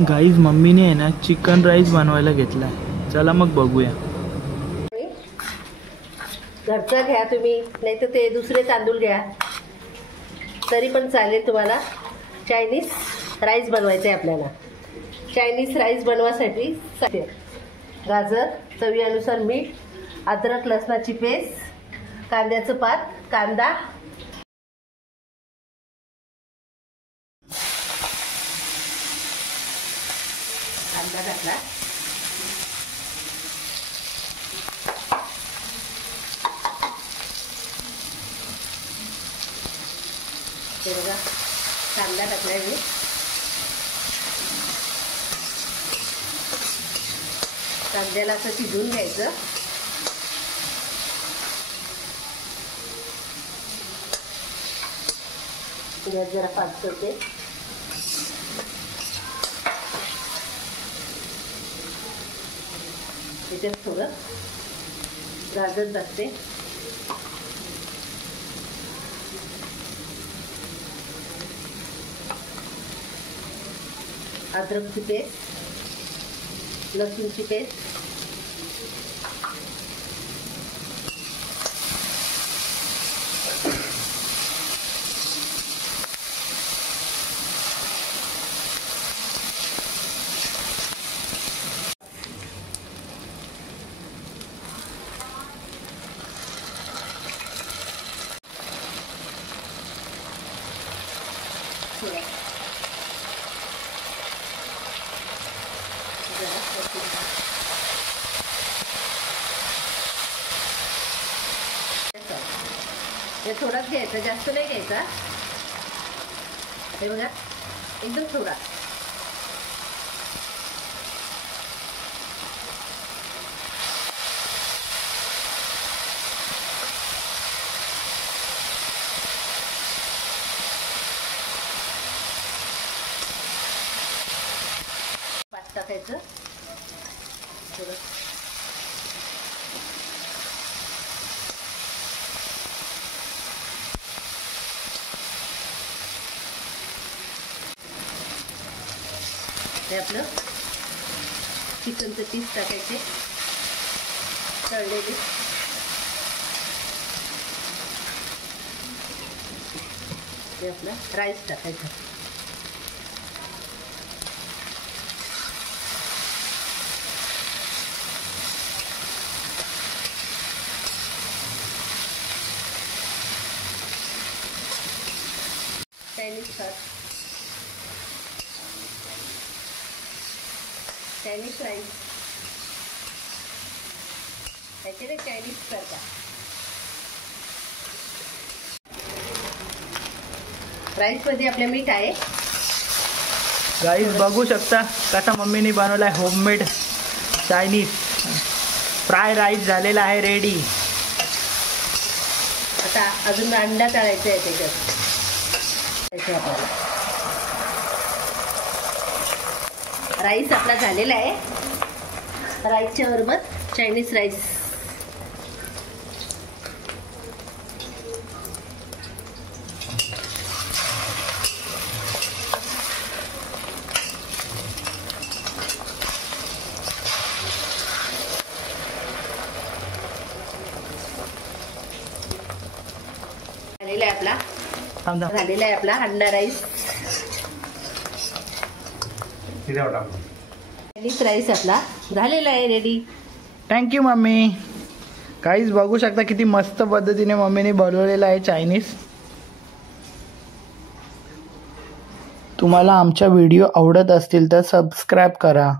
Guys मम्मीने आहे ना चिकन राईस बनवायला घेतला. चला मग बघूया. घरचा घ्या तुम्ही, नाही तर ते दुसरे तांदूळ घ्या तरी पण चालेल. तुम्हाला चायनीज राईस बनवायचं आहे आपल्याला. चायनीज राईस बनवासाठी गाजर, चवीनुसार मीठ, अद्रक लसणाची पेस्ट, कांद्याचं पात, कांदा, घातला, ते बघा कांदा टाकलाय मी. कांद्याला असं शिजवून घ्यायचं. गॅस जरा फास्ट करते. त्याच्यात थोडं गाजर टाकते. अद्रकची पेस्ट, लसूणची पेस्ट, हे थोडाच घ्यायचा, जास्त नाही घ्यायचा. हे बघा एकदम थोडा. पाच टाकायचं थोडं. हे आपलं चिकनचं पीस टाकायचे तळलेले. हे आपलं राईस टाकायचं. चायनीज सॉस, चायनीज राईस, त्याच्याने चायनीज करता. राईसमध्ये आपल्या मीठ आहे. गाईज बघू शकता कसा मम्मीने बनवलाय होममेड चायनीज फ्राय राईस झालेला आहे रेडी. आता अजून अंडा तळायचा आहे त्याच्यात. राईस आपला झालेला आहे. राईसच्या बरोबर चायनीज राईस. झालेला आहे आपला अंडा राईस. चायनीज राईस आपला झालेला आहे रेडी. Thank you mummy. काहीच बघू शकता किती मस्त पद्धतीने मम्मीने बनवलेला आहे चायनीज. तुम्हाला आमच्या व्हिडिओ आवडत असतील तर सबस्क्राईब करा.